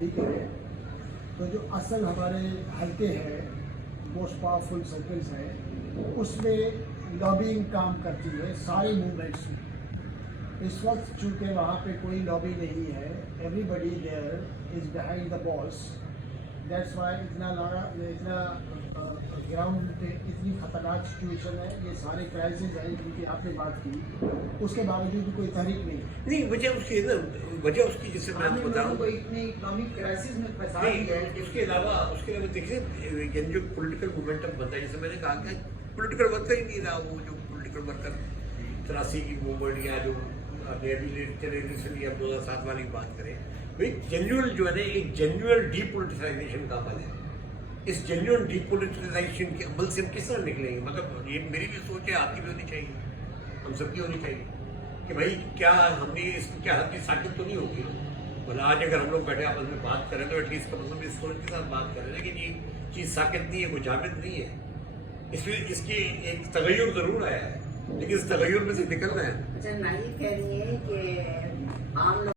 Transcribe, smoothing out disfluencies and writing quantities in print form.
ठीक है, तो जो असल हमारे हल्के हैं, मोस्ट पावरफुल सर्कल्स हैं, उसमें लॉबिंग काम करती है सारी मूवमेंट्स में। इस वक्त चूँकि वहाँ पे कोई लॉबी नहीं है, everybody there is behind the boss, that's why इतना ग्राउंड पे इतनी खतरनाक सिचुएशन है। ये सारे क्राइसिस हैं जिनकी आपने बात की, उसके बावजूद भी कोई तहरीक नहीं। वजह उसकी ना, वजह उसकी जैसे मैं आपको बताऊं को इतनी इकोनॉमिक क्राइसिस में फंसा नहीं, दिया है। उसके अलावा देखिए ये जो पॉलिटिकल मोमेंटम बनता है, जैसे मैंने कहा कि पॉलिटिकल वर्कर ही नहीं रहा। वो जो पॉलिटिकल वर्कर 83 की मूवमेंट या जो रिसेंटली अब 2007 वाली बात करें, भाई जेन्युइन जो है ना, एक जेन्युइन डीपोलिटिसाइजेशन का अमल है। इस जेन्युइन डीपोलिटिसाइजेशन के अमल से हम किस तरह निकलेंगे? मतलब ये मेरी भी सोच है, आपकी भी होनी चाहिए, हम सबकी होनी चाहिए कि भाई क्या हमने इसकी क्या हद की साकित तो नहीं होगी। मतलब आज अगर हम लोग बैठे आपस में बात करें तो एटलीस्ट का मतलब इस सोच के साथ बात करें, लेकिन ये चीज़ साकित नहीं है, वो जामिद नहीं है। इसलिए इसकी एक तगय्युर ज़रूर आया है, लेकिन इस तगय्युर में से निकलना है। अच्छा, नहीं कह रही है कि आम